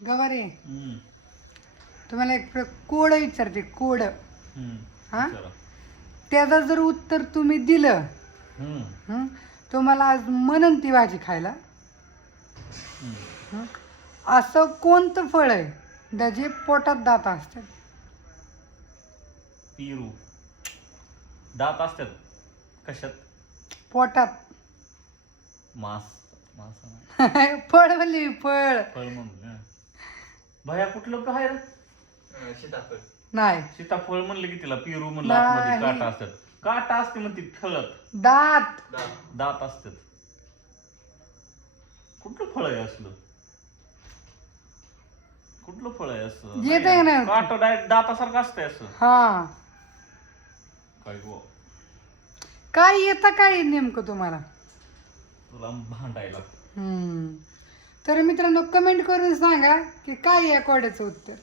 गवारे तुम्हाला एक कोड विचारते कोड हा त्याचं जर उत्तर तुम्ही दिलं तुम्हाला आज म्हणन ती भाजी खायला असं कोणतं फळ आहे त्याचे पोटात दात असतात पेरू दात असतात कशात पोटात मास मास फळ म्हणली फळ फळ म्हणलं भया कुठलं बाहेर सीताफळ नाही सीताफळ म्हणलं की तिला पेरू म्हणलं आतमध्ये नाही. काटा असतात काटा असते म्हणते फळत दात दात असतात कुठलं फळ आहे असलं कुठलं फळ आहे असं येत आहे ना काटा डायरेक्ट दातासारखं असतंय असं हा काय गो काय येतं काय नेमकं तुम्हाला तुला भांडायला तर मित्रांनो कमेंट करून सांगा की काय या कोड्याचं उत्तर